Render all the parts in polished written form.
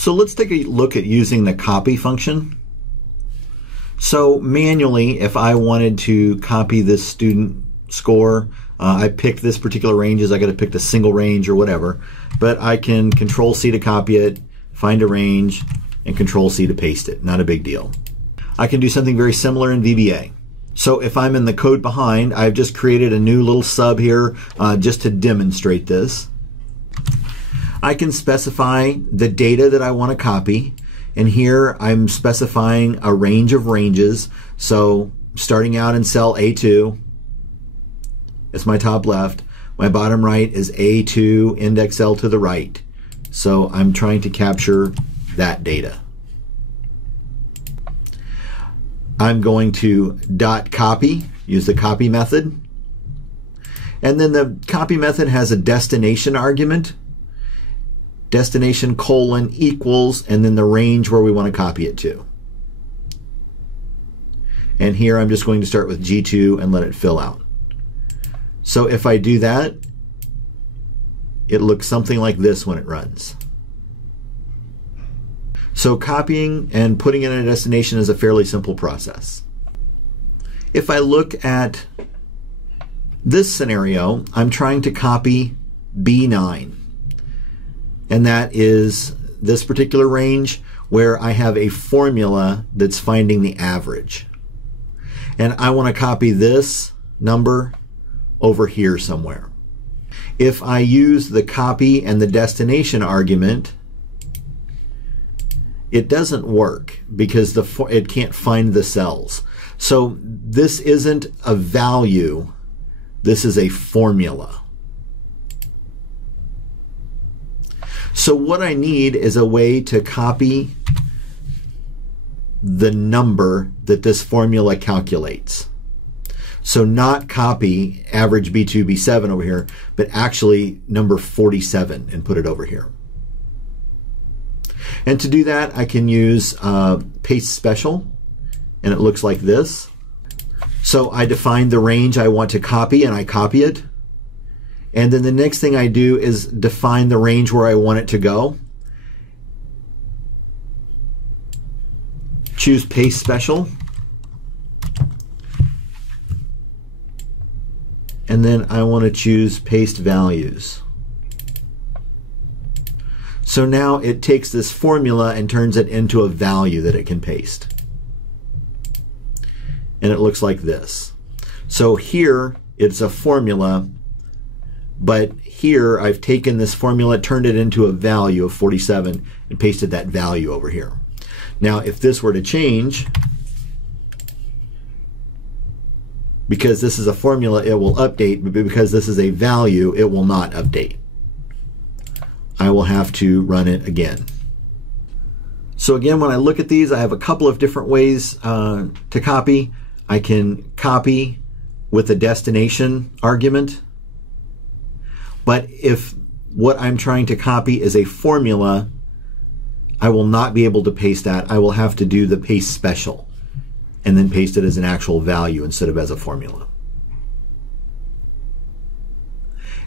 So let's take a look at using the copy function. So manually, if I wanted to copy this student score, I picked this particular ranges, I got to pick a single range or whatever, but I can Control C to copy it, find a range, and Control C to paste it. Not a big deal. I can do something very similar in VBA. So if I'm in the code behind, I've just created a new little sub here just to demonstrate this. I can specify the data that I want to copy, and here I'm specifying a range of ranges. So starting out in cell A2, it's my top left. My bottom right is A2, index L to the right. So I'm trying to capture that data. I'm going to .copy, use the copy method. And then the copy method has a destination argument. Destination : equals, and then the range where we want to copy it to. And here I'm just going to start with G2 and let it fill out. So if I do that, it looks something like this when it runs. So copying and putting it in a destination is a fairly simple process. If I look at this scenario, I'm trying to copy B9. And that is this particular range where I have a formula that's finding the average. And I want to copy this number over here somewhere. If I use the copy and the destination argument, it doesn't work because it can't find the cells. So this isn't a value, this is a formula. So what I need is a way to copy the number that this formula calculates. So not copy average B2, B7 over here, but actually number 47 and put it over here. And to do that, I can use PasteSpecial, and it looks like this. So I define the range I want to copy, and I copy it. And then the next thing I do is define the range where I want it to go. Choose PasteSpecial. And then I want to choose Paste Values. So now it takes this formula and turns it into a value that it can paste. And it looks like this. So here it's a formula, but here I've taken this formula, turned it into a value of 47 and pasted that value over here. Now if this were to change, because this is a formula, it will update, but because this is a value, it will not update. I will have to run it again. So again, when I look at these, I have a couple of different ways to copy. I can copy with a destination argument, but if what I'm trying to copy is a formula, I will not be able to paste that. I will have to do the PasteSpecial and then paste it as an actual value instead of as a formula.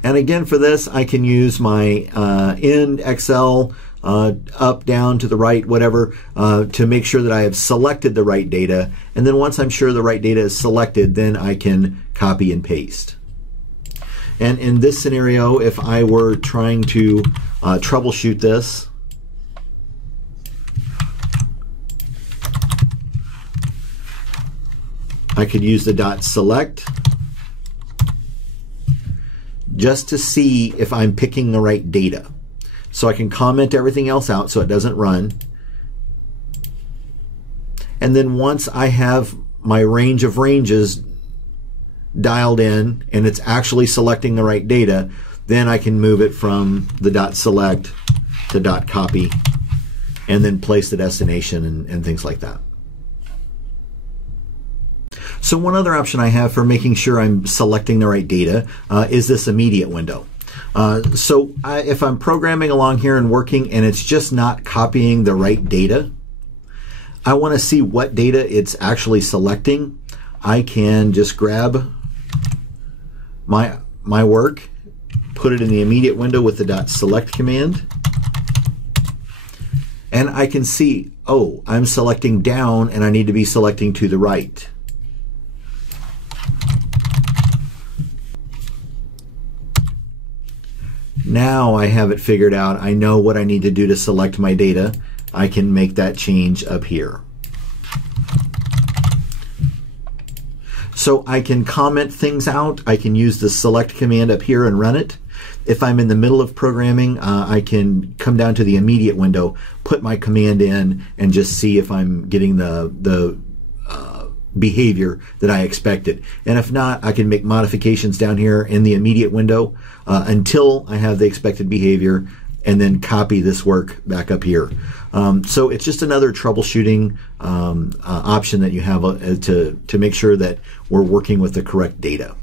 And again, for this, I can use my end Excel, up, down, to the right, whatever, to make sure that I have selected the right data. And then once I'm sure the right data is selected, then I can copy and paste. And in this scenario, if I were trying to troubleshoot this, I could use the .select just to see if I'm picking the right data. So I can comment everything else out so it doesn't run. And then once I have my range of ranges dialed in and it's actually selecting the right data, then I can move it from the .select to .copy and then place the destination and things like that. So one other option I have for making sure I'm selecting the right data is this immediate window. If I'm programming along here and working and it's just not copying the right data, I want to see what data it's actually selecting. I can just grab my work, put it in the immediate window with the .select command, And I can see, oh, I'm selecting down and I need to be selecting to the right. Now I have it figured out. I know what I need to do to select my data. I can make that change up here. So I can comment things out. I can use the select command up here and run it. If I'm in the middle of programming, I can come down to the immediate window, put my command in, and just see if I'm getting the behavior that I expected. And if not, I can make modifications down here in the immediate window until I have the expected behavior, and then copy this work back up here. So it's just another troubleshooting option that you have to make sure that we're working with the correct data.